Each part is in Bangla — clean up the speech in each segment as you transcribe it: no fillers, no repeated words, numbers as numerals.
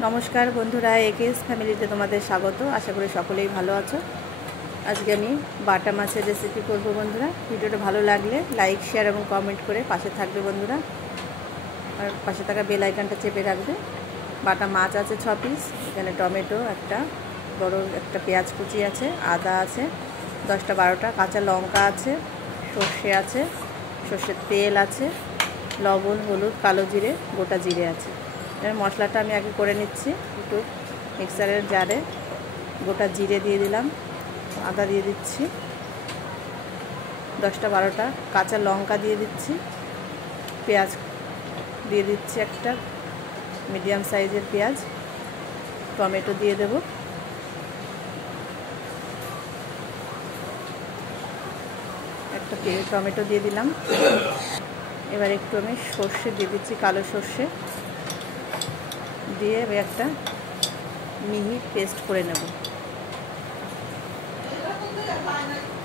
नमस्कार बंधुरा एकेएस फैमिलीते तुम्हारे स्वागत। आशा करी सकलेई भालो आछो। आज के आमी बाटा माछेर रेसिपि करब बंधुरा। भिडियोटा भालो लागले लाइक शेयर और कमेंट करे पाशे थाकबे बंधुरा और पाशे थाका बेल आइकनटा चेपे राखबे। बाटा माछ आछे 6 पिस, एखाने टमेटो एकटा, बड़ एकटा पेঁয়াজ कुचि आछे, आदा आछे 10टा 12टा, काँचा लंका आछे, सर्षे आछे, सर्षेर तेल आछे, लवण हलुद कालो जिरे गोटा जिरे आछे। मशलाटा आमी आगे करे निচ্ছি। একটু মিক্সারের জারে গোটা জিরে দিয়ে দিলাম, আদা দিয়ে দিচ্ছি, 10টা 12টা কাঁচা লঙ্কা দিয়ে দিচ্ছি, পেঁয়াজ দিয়ে দিচ্ছি একটা মিডিয়াম সাইজের পেঁয়াজ, টমেটো দিয়ে দেব, একটা টমেটো দিয়ে দিলাম। এবার একটু আমি সর্ষে দিয়ে দিচ্ছি, কালো সর্ষে দিয়ে একটা মিহি পেস্ট করে নেব।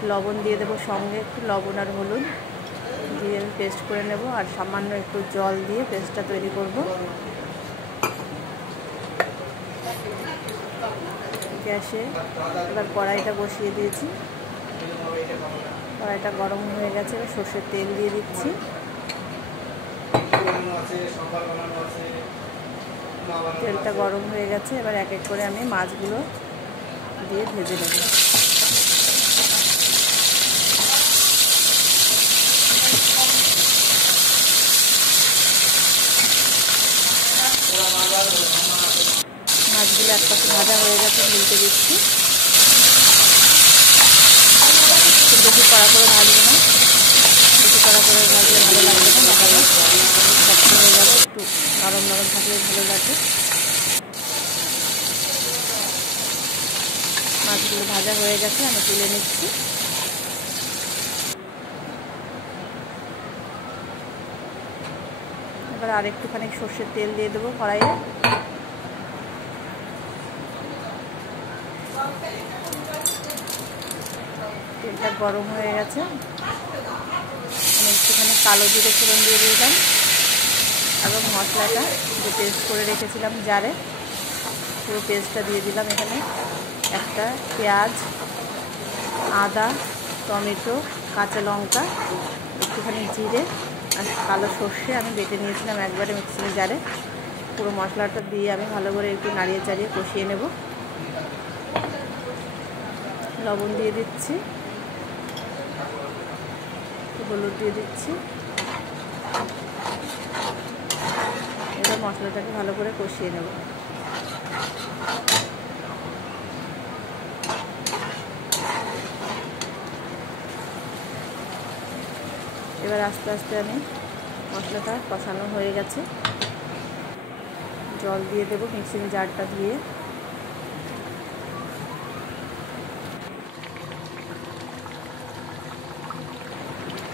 লবণ দিয়ে দেব, সঙ্গে একটু লবণ আর হলুদ দিয়ে পেস্ট করে নেব আর সামান্য একটু জল দিয়ে পেস্টটা তৈরি করব। গ্যাসে এবার কড়াইটা বসিয়ে দিয়েছি, কড়াইটা গরম হয়ে গেছে, সর্ষের তেল দিয়ে দিচ্ছি। তেলটা গরম হয়ে গেছে, এবার এক এক করে আমি মাছগুলো দিয়ে ভেজে নেব। মাছগুলো এক পাশে ভাজা হয়ে গেছে, উল্টে দিচ্ছি। বেশি কড়া করে ভাজবো না, বেশি কড়া করে ভাজলে ভালো লাগবে না, দেখাবো শক্ত হয়ে যাবে, একটু নরম নরম থাকলে ভালো লাগে। মাছগুলো ভাজা হয়ে গেছে, আমি তুলে নিচ্ছি। এবার আর একটুখানি সর্ষের তেল দিয়ে দেবো কড়াইয়ে। তেলটা গরম হয়ে গেছে, আমি একটুখানি কালো জিরে ফোড়ন দিয়ে দিলাম এবং মশলাটা যে পেস্ট করে রেখেছিলাম জারে, পুরো পেস্টটা দিয়ে দিলাম। এখানে একটা পেঁয়াজ, আদা, টমেটো, কাঁচা লঙ্কা, একটুখানি জিরে আর কালো সর্ষে আমি বেটে নিয়েছিলাম একবারে মিক্সিং জারে। পুরো মশলাটা দিয়ে আমি ভালো করে একটু নাড়িয়ে চাড়িয়ে কষিয়ে নেব। লবণ দিয়ে দিচ্ছি, হলুদ দিয়ে দিচ্ছি। এবার মশলাটাকে ভালো করে কষিয়ে নেব। এবার আস্তে আস্তে আমি মশলাটা কষানো হয়ে গেছে, জল দিয়ে দেবো মিক্সিং জারটা দিয়ে।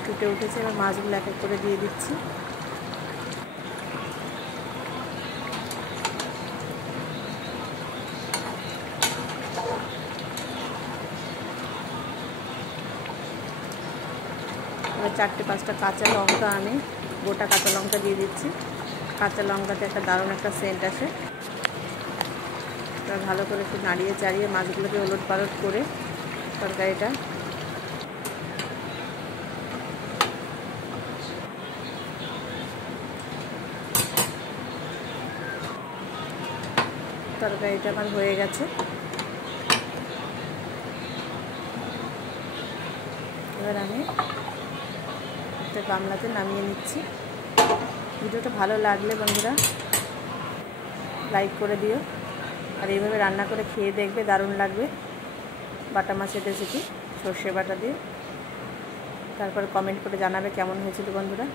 ফুটে উঠেছে, এবার মাছগুলো এক এক করে দিয়ে দিচ্ছি। এবার 4টে 5টা কাঁচা লঙ্কা আমি গোটা কাঁচা লঙ্কা দিয়ে দিচ্ছি। কাঁচা লঙ্কাতে একটা দারুণ একটা সেন্ট আসে। এবার ভালো করে একটু নাড়িয়ে চাড়িয়ে মাছগুলোকে ওলট পালট করে তরকারিটা আমার হয়ে গেছে। এবার আমি একটা গামলাতে নামিয়ে নিচ্ছি। ভিডিওটা ভালো লাগলে বন্ধুরা লাইক করে দিও আর এইভাবে রান্না করে খেয়ে দেখবে, দারুণ লাগবে। বাটা মাছের রেসিপি সর্ষে বাটা দিয়ে, তারপরে কমেন্ট করে জানাবে কেমন হয়েছিল বন্ধুরা।